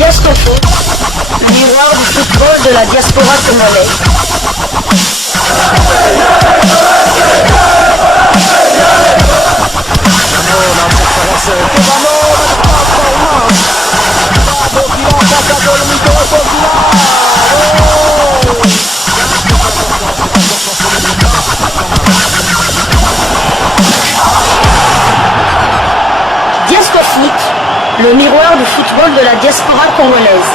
Diascofoot, miroir du football de la diaspora congolaise. Diascofoot, le miroir du football de la diaspora congolaise.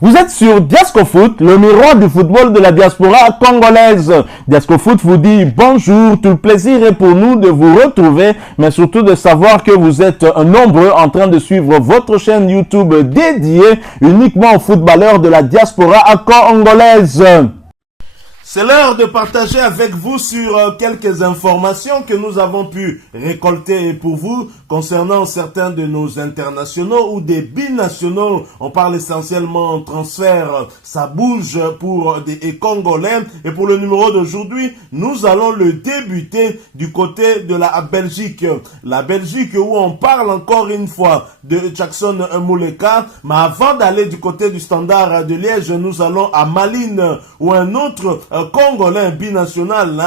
Vous êtes sur Diascofoot, le miroir du football de la diaspora congolaise. Diascofoot vous dit bonjour, tout le plaisir est pour nous de vous retrouver, mais surtout de savoir que vous êtes nombreux en train de suivre votre chaîne YouTube dédiée uniquement aux footballeurs de la diaspora congolaise. C'est l'heure de partager avec vous sur quelques informations que nous avons pu récolter pour vous concernant certains de nos internationaux ou des binationaux. On parle essentiellement transfert, ça bouge pour des Congolais. Et pour le numéro d'aujourd'hui, nous allons le débuter du côté de la Belgique. La Belgique où on parle encore une fois de Jackson Muleka. Mais avant d'aller du côté du Standard de Liège, nous allons à Malines où un autre Congolais binational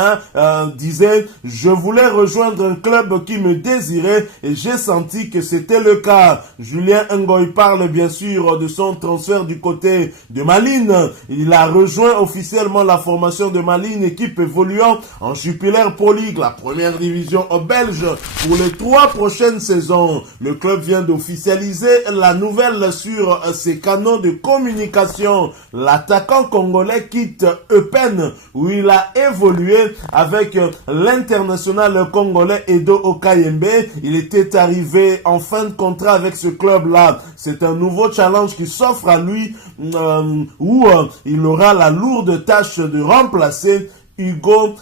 disait « Je voulais rejoindre un club qui me désirait et j'ai senti que c'était le cas. » Julien Ngoy parle bien sûr de son transfert du côté de Malines. Il a rejoint officiellement la formation de Malines, équipe évoluant en Jupiler Pro League, la première division belge pour les 3 prochaines saisons. Le club vient d'officialiser la nouvelle sur ses canaux de communication. L'attaquant congolais quitte Eupen où il a évolué avec l'international congolais Edo Okayembe. Il était arrivé en fin de contrat avec ce club-là. C'est un nouveau challenge qui s'offre à lui où il aura la lourde tâche de remplacer Hugo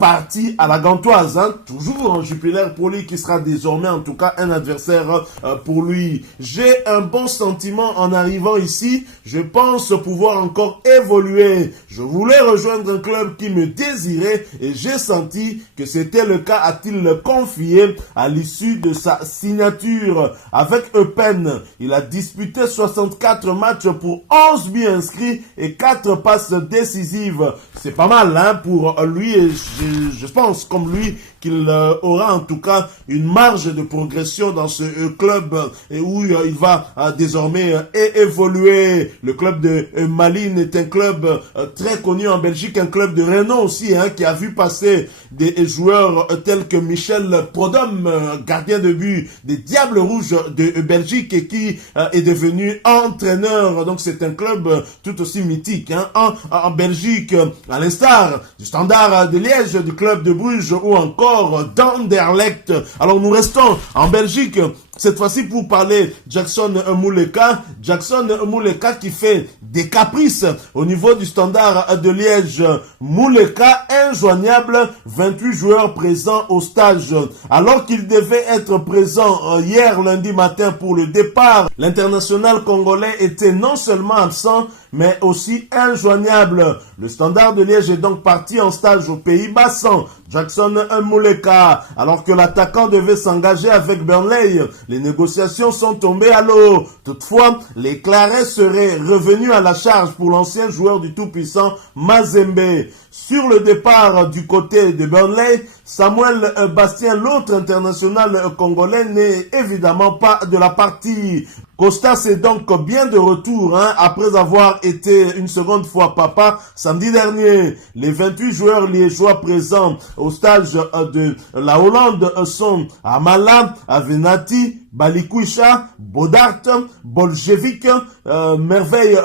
parti à la Gantoise, toujours en Jupiler Pro League, qui sera désormais en tout cas un adversaire pour lui. J'ai un bon sentiment en arrivant ici, je pense pouvoir encore évoluer. Je voulais rejoindre un club qui me désirait et j'ai senti que c'était le cas, a-t-il confié à l'issue de sa signature avec Eupen. Il a disputé 64 matchs pour 11 buts inscrits et 4 passes décisives. C'est pas mal pour lui, et je pense comme lui qu'il aura en tout cas une marge de progression dans ce club où il va désormais évoluer. Le club de Malines est un club très connu en Belgique, un club de renom aussi, qui a vu passer des joueurs tels que Michel Prodhomme, gardien de but des Diables Rouges de Belgique et qui est devenu entraîneur. Donc c'est un club tout aussi mythique en Belgique, à l'instar du Standard de Liège, du club de Bruges ou encore d'Anderlecht. Alors nous restons en Belgique, cette fois-ci pour parler Jackson Muleka. Jackson Muleka qui fait des caprices au niveau du Standard de Liège. Muleka injoignable, 28 joueurs présents au stage. Alors qu'il devait être présent hier lundi matin pour le départ, l'international congolais était non seulement absent, mais aussi injoignable. Le Standard de Liège est donc parti en stage aux Pays-Bas sans Jackson Muleka. Alors que l'attaquant devait s'engager avec Burnley, les négociations sont tombées à l'eau. Toutefois, les Clarets seraient revenus à la charge pour l'ancien joueur du tout-puissant Mazembe. Sur le départ du côté de Burnley, Samuel Bastien, l'autre international congolais, n'est évidemment pas de la partie. Costas est donc bien de retour après avoir été une seconde fois papa samedi dernier. Les 28 joueurs liégeois présents au stage de la Hollande sont Amala, Avenati, Balikwisha, Bodart, Boljevic, Merveille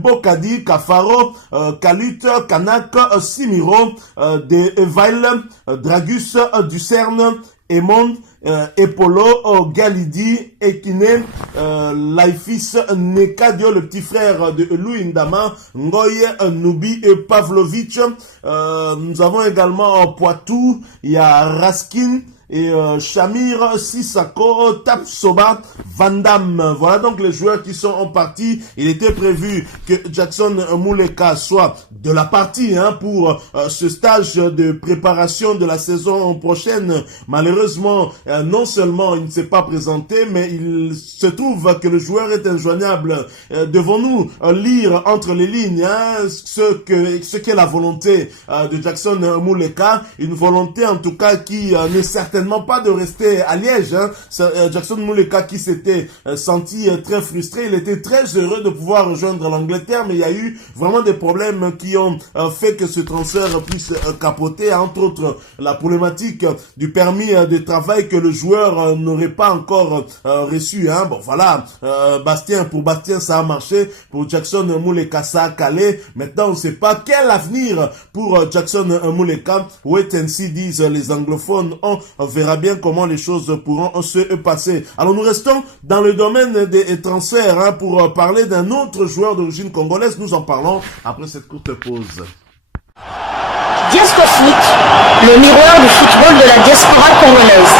Bokadi, Kafaro, Kalut, Kanak, Simiro, De Evail, Dragus, Ducerne, Emond, Epolo, Galidi, Ekine, Laifis, Nekadio, le petit frère de Louis Ndama, Ngoye, Nubi et Pavlovic. Nous avons également Poitou, il y a Raskin, et Shamir Sissako, Tapsoba, Van Damme. Voilà donc les joueurs qui sont en partie. Il était prévu que Jackson Muleka soit de la partie pour ce stage de préparation de la saison prochaine. Malheureusement, non seulement il ne s'est pas présenté, mais il se trouve que le joueur est injoignable. Devons-nous lire entre les lignes ce qu'est la volonté de Jackson Muleka, une volonté en tout cas qui n'est certainement pas de rester à Liège. Jackson Muleka qui s'était senti très frustré, il était très heureux de pouvoir rejoindre l'Angleterre, mais il y a eu vraiment des problèmes qui ont fait que ce transfert puisse capoter, entre autres la problématique du permis de travail que le joueur n'aurait pas encore reçu. Bon voilà, pour Bastien ça a marché, pour Jackson Muleka ça a calé. Maintenant on ne sait pas quel avenir pour Jackson Muleka. Wait and see, disent les anglophones. On verra bien comment les choses pourront se passer. Alors nous restons dans le domaine des transferts pour parler d'un autre joueur d'origine congolaise. Nous en parlons après cette courte pause. Diasco Foot, le miroir du football de la diaspora congolaise.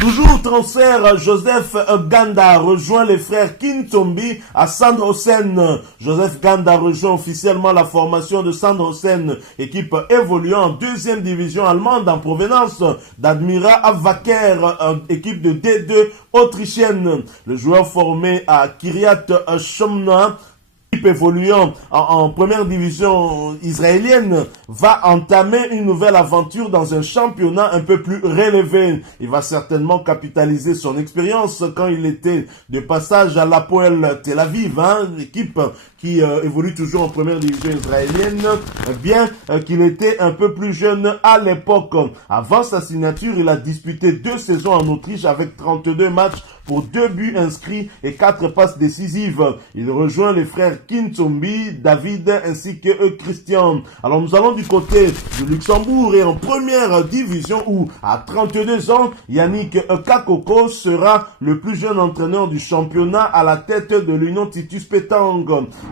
Toujours transfert, Joseph Ganda rejoint les frères Kintombi à Sandhausen. Joseph Ganda rejoint officiellement la formation de Sandhausen, équipe évoluant en deuxième division allemande en provenance d'Admira Wacker, équipe de D2 autrichienne. Le joueur formé à Kiryat Shomna, évoluant en première division israélienne, va entamer une nouvelle aventure dans un championnat un peu plus relevé. Il va certainement capitaliser son expérience quand il était de passage à l'Hapoel Tel Aviv, l'équipe qui évolue toujours en première division israélienne, bien qu'il était un peu plus jeune à l'époque. Avant sa signature, il a disputé 2 saisons en Autriche avec 32 matchs pour 2 buts inscrits et 4 passes décisives. Il rejoint les frères Kintombi, David ainsi que Christian. Alors nous allons du côté du Luxembourg et en première division où à 32 ans, Yannick Kakoko sera le plus jeune entraîneur du championnat à la tête de l'Union Titus Petang.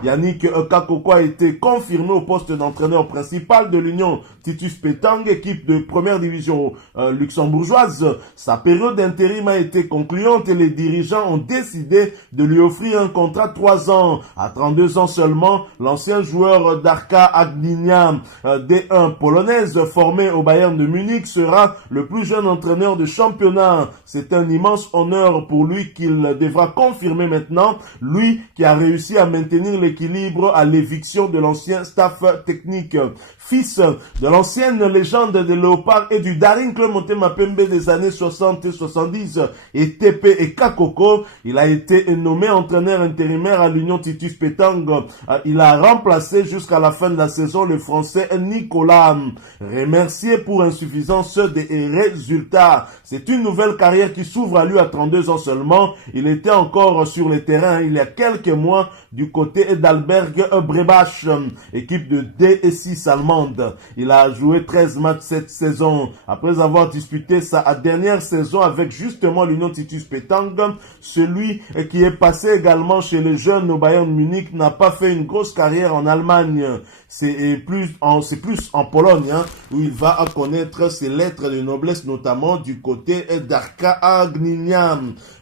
Yannick Kakoko a été confirmé au poste d'entraîneur principal de l'Union Titus Petang, équipe de première division luxembourgeoise. Sa période d'intérim a été concluante et les dirigeants ont décidé de lui offrir un contrat de 3 ans. À 32 ans seulement, l'ancien joueur d'Arka Agdinia D1 polonaise formé au Bayern de Munich sera le plus jeune entraîneur de championnat. C'est un immense honneur pour lui qu'il devra confirmer maintenant, lui qui a réussi à maintenir l'équilibre à l'éviction de l'ancien staff technique. Fils de l'ancienne légende des Léopards et du Daring Club Motema Pembe des années 60 et 70 et TP et Kakoko, il a été nommé entraîneur intérimaire à l'Union Titus Petang. Il a remplacé jusqu'à la fin de la saison le français Nicolas. Remercié pour insuffisance des résultats. C'est une nouvelle carrière qui s'ouvre à lui à 32 ans seulement. Il était encore sur le terrain il y a quelques mois du côté d'Alberg Brebach, équipe de D6 allemande. Il a joué 13 matchs cette saison. Après avoir disputé sa dernière saison avec justement l'Union Titus Petang, celui qui est passé également chez les jeunes au Bayern Munich n'a pas fait une grosse carrière en Allemagne. C'est plus en Pologne où il va connaître ses lettres de noblesse, notamment du côté d'Arka Agninia.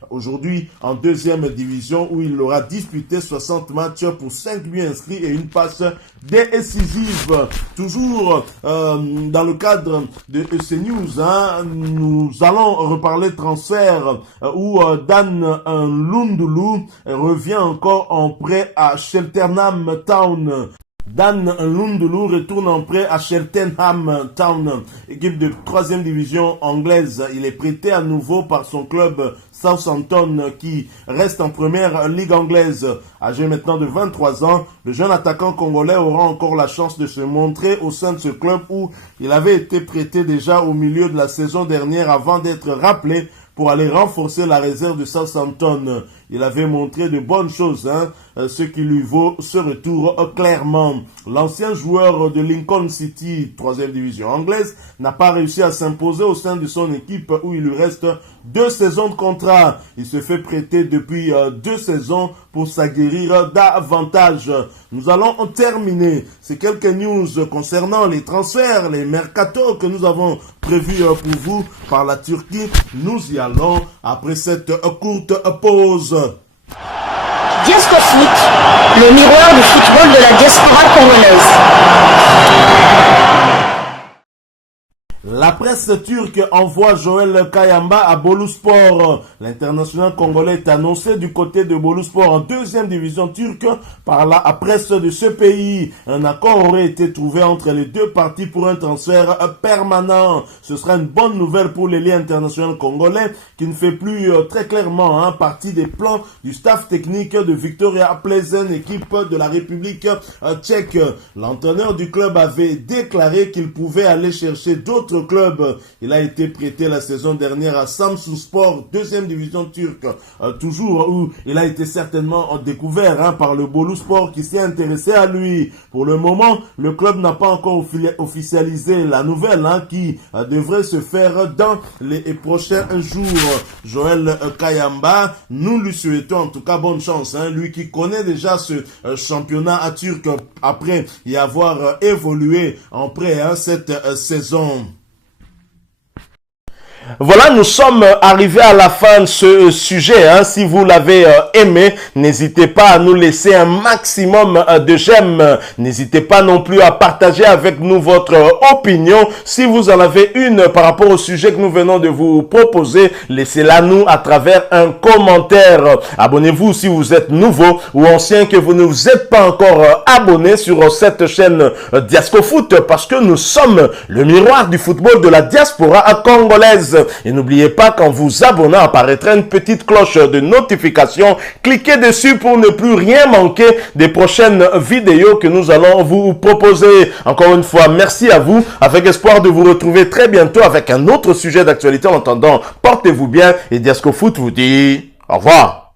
Aujourd'hui en deuxième division où il aura disputé 60 matchs pour 5 buts inscrits et une passe décisive. Toujours dans le cadre de EC News, nous allons reparler transfert où Dan Lundulu revient encore en prêt à Cheltenham Town. Dan Lundulu retourne en prêt à Cheltenham Town, équipe de 3e division anglaise. Il est prêté à nouveau par son club Southampton qui reste en première ligue anglaise. Âgé maintenant de 23 ans, le jeune attaquant congolais aura encore la chance de se montrer au sein de ce club où il avait été prêté déjà au milieu de la saison dernière avant d'être rappelé pour aller renforcer la réserve de Southampton. il avait montré de bonnes choses, hein, ce qui lui vaut ce retour clairement. L'ancien joueur de Lincoln City, 3e division anglaise, n'a pas réussi à s'imposer au sein de son équipe où il lui reste 2 saisons de contrat. Il se fait prêter depuis 2 saisons pour s'aguerrir davantage. Nous allons terminer ces quelques news concernant les transferts, les mercatos que nous avons prévus pour vous par la Turquie. Nous y allons après cette courte pause. Diaskoffoot, le miroir du football de la diaspora congolaise. La presse turque envoie Joël Kayamba à Boluspor. L'international congolais est annoncé du côté de Boluspor en 2e division turque par la presse de ce pays. Un accord aurait été trouvé entre les deux parties pour un transfert permanent. Ce sera une bonne nouvelle pour l'ailier international congolais qui ne fait plus très clairement partie des plans du staff technique de Victoria Plzen, équipe de la République tchèque. L'entraîneur du club avait déclaré qu'il pouvait aller chercher d'autres club. Il a été prêté la saison dernière à Samsunspor, 2e division turque, toujours où il a été certainement découvert par le Boluspor qui s'est intéressé à lui. Pour le moment, le club n'a pas encore officialisé la nouvelle qui devrait se faire dans les prochains jours. Joël Kayamba, nous lui souhaitons en tout cas bonne chance, lui qui connaît déjà ce championnat turc après y avoir évolué en prêt cette saison. Voilà, nous sommes arrivés à la fin de ce sujet. Si vous l'avez aimé, n'hésitez pas à nous laisser un maximum de j'aime. N'hésitez pas non plus à partager avec nous votre opinion. Si vous en avez une par rapport au sujet que nous venons de vous proposer, laissez-la nous à travers un commentaire. Abonnez-vous si vous êtes nouveau ou ancien que vous ne vous êtes pas encore abonné sur cette chaîne Diascofoot parce que nous sommes le miroir du football de la diaspora congolaise. Et n'oubliez pas qu'en vous abonnant apparaîtra une petite cloche de notification. Cliquez dessus pour ne plus rien manquer des prochaines vidéos que nous allons vous proposer. Encore une fois, merci à vous. Avec espoir de vous retrouver très bientôt avec un autre sujet d'actualité. En attendant, portez-vous bien et Diascofoot vous dit au revoir.